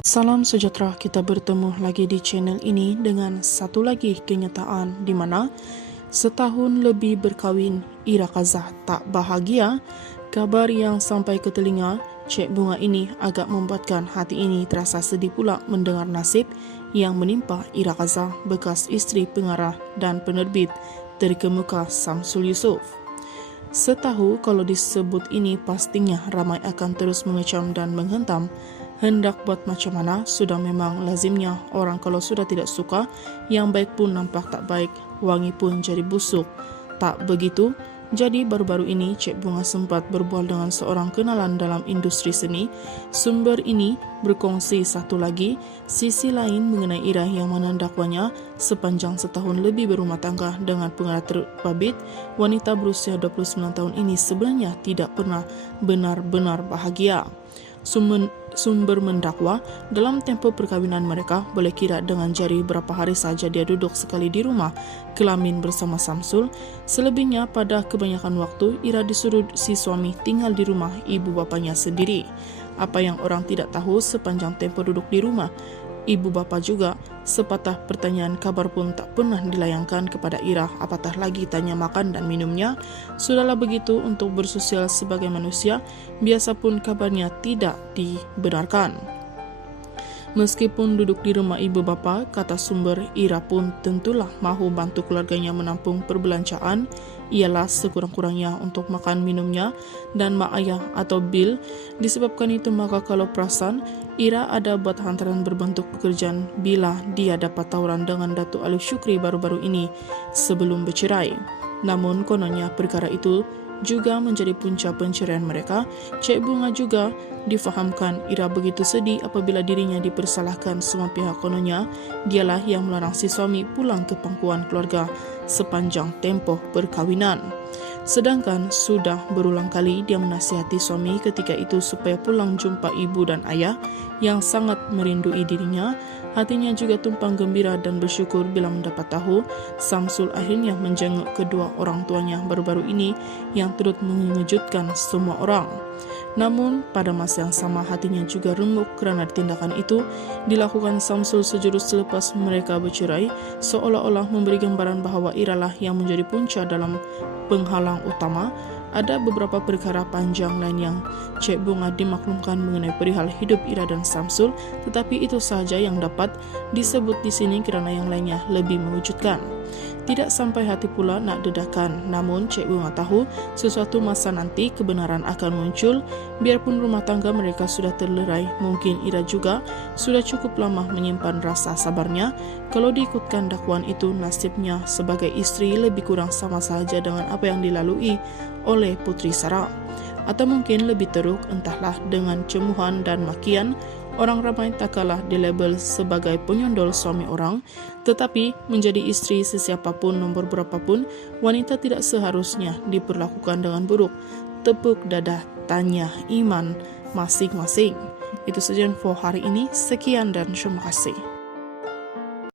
Salam sejahtera, kita bertemu lagi di channel ini dengan satu lagi kenyataan di mana setahun lebih berkahwin, Ira Kazah tak bahagia. Kabar yang sampai ke telinga Cik Bunga ini agak membuatkan hati ini terasa sedih pula mendengar nasib yang menimpa Ira Kazah, bekas isteri pengarah dan penerbit terkemuka Samsul Yusof. Setahu kalau disebut ini pastinya ramai akan terus mengecam dan menghentam. Hendak buat macam mana, sudah memang lazimnya orang kalau sudah tidak suka, yang baik pun nampak tak baik, wangi pun jadi busuk. Tak begitu, jadi baru-baru ini Cik Bunga sempat berbual dengan seorang kenalan dalam industri seni. Sumber ini berkongsi satu lagi sisi lain mengenai Ira yang menandakwanya sepanjang setahun lebih berumah tangga dengan pengarah terbabit. Wanita berusia 29 tahun ini sebenarnya tidak pernah benar-benar bahagia. Sumber mendakwa dalam tempoh perkawinan mereka boleh kira dengan jari berapa hari saja dia duduk sekali di rumah kelamin bersama Samsul. Selebihnya pada kebanyakan waktu Ira disuruh si suami tinggal di rumah ibu bapanya sendiri. Apa yang orang tidak tahu sepanjang tempoh duduk di rumah ibu bapa juga, sepatah pertanyaan kabar pun tak pernah dilayangkan kepada Ira, apatah lagi tanya makan dan minumnya. Sudahlah begitu, untuk bersosial sebagai manusia, biasa pun kabarnya tidak dibenarkan. Meskipun duduk di rumah ibu bapa, kata sumber, Ira pun tentulah mahu bantu keluarganya menampung perbelanjaan, ialah sekurang-kurangnya untuk makan minumnya dan mak ayah atau bil. Disebabkan itu maka kalau perasan, Ira ada buat hantaran berbentuk pekerjaan bila dia dapat tawaran dengan Datuk Alif Syukri baru-baru ini sebelum bercerai. Namun kononnya perkara itu juga menjadi punca penceraian mereka. Cik Bunga juga difahamkan Ira begitu sedih apabila dirinya dipersalahkan semua pihak. Kononnya dialah yang melarang si suami pulang ke pangkuan keluarga sepanjang tempoh perkawinan. Sedangkan sudah berulang kali dia menasihati suami ketika itu supaya pulang jumpa ibu dan ayah yang sangat merindui dirinya. Hatinya juga tumpang gembira dan bersyukur bila mendapat tahu Samsul akhirnya menjenguk kedua orang tuanya baru-baru ini yang turut mengejutkan semua orang. Namun pada masa yang sama hatinya juga remuk kerana tindakan itu dilakukan Samsul sejurus selepas mereka bercerai, seolah-olah memberi gambaran bahawa Iralah yang menjadi punca dalam penghalang utama. Ada beberapa perkara panjang lain yang Cik Bunga dimaklumkan mengenai perihal hidup Ira dan Samsul, tetapi itu sahaja yang dapat disebut di sini kerana yang lainnya lebih mengejutkan. Tidak sampai hati pula nak dedakan, namun Cik Bunga tahu sesuatu masa nanti kebenaran akan muncul. Biarpun rumah tangga mereka sudah terlerai, mungkin Ira juga sudah cukup lama menyimpan rasa sabarnya. Kalau diikutkan dakwaan itu, nasibnya sebagai isteri lebih kurang sama sahaja dengan apa yang dilalui oleh Putri Sarah. Atau mungkin lebih teruk, entahlah, dengan cemuhan dan makian. Orang ramai tak kalah dilabel sebagai penyondol suami orang, tetapi menjadi isteri sesiapapun nombor berapapun, wanita tidak seharusnya diperlakukan dengan buruk. Tepuk dadah tanya iman masing-masing. Itu saja info hari ini. Sekian dan terima kasih.